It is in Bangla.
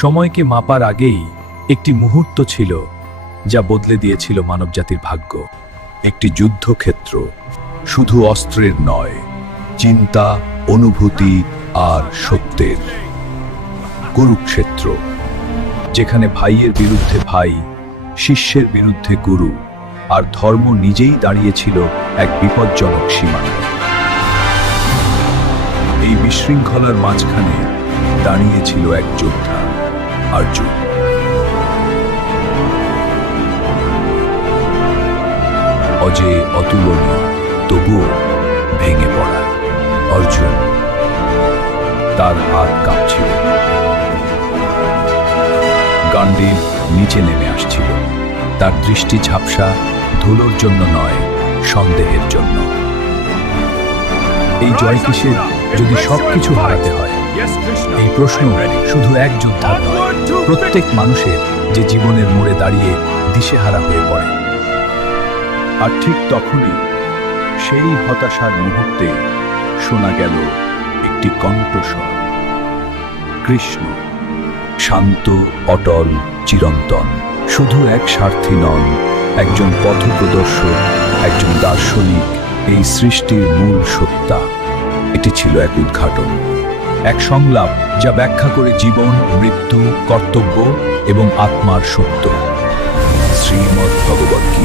সময়কে মাপার আগেই একটি মুহূর্ত ছিল যা বদলে দিয়েছিল মানবজাতির ভাগ্য। একটি যুদ্ধক্ষেত্র, শুধু অস্ত্রের নয়, চিন্তা, অনুভূতি আর সত্যের। কুরুক্ষেত্র, যেখানে ভাইয়ের বিরুদ্ধে ভাই, শিষ্যের বিরুদ্ধে গুরু, আর ধর্ম নিজেই দাঁড়িয়েছিল এক বিপজ্জনক সীমানায়। এই বিশৃঙ্খলার মাঝখানে দাঁড়িয়েছিল এক যোদ্ধা, অর্জুন। অজেয়, অতুলনীয়, তবুও ভেঙে পড়া অর্জুন। তার হাত কাঁপছিল, গান্ডীব নিচে নেমে আসছিল। তার দৃষ্টি ঝাপসা, ধুলোর জন্য নয়, সন্দেহের জন্য। এই জয় কিসের যদি সবকিছু হারাতে হয়? এই প্রশ্ন শুধু এক যোদ্ধার নয়, প্রত্যেক মানুষের, যে জীবনের মোড়ে দাঁড়িয়ে দিশেহারা হয়ে পড়ে। আর ঠিক তখনই, সেই হতাশার মুহূর্তে শোনা গেল একটি কণ্ঠস্বর। কৃষ্ণ, শান্ত, অটল, চিরন্তন, শুধু এক স্বার্থী নন, একজন পথপ্রদর্শক, একজন দার্শনিক, এই সৃষ্টির মূল সত্তা। এটি ছিল এক উদ্ঘাটন, এক সংলাপ যা ব্যাখ্যা করে জীবন, মৃত্যু, কর্তব্য এবং আত্মার সত্য। শ্রীমদ্ ভগবদ্গীতা।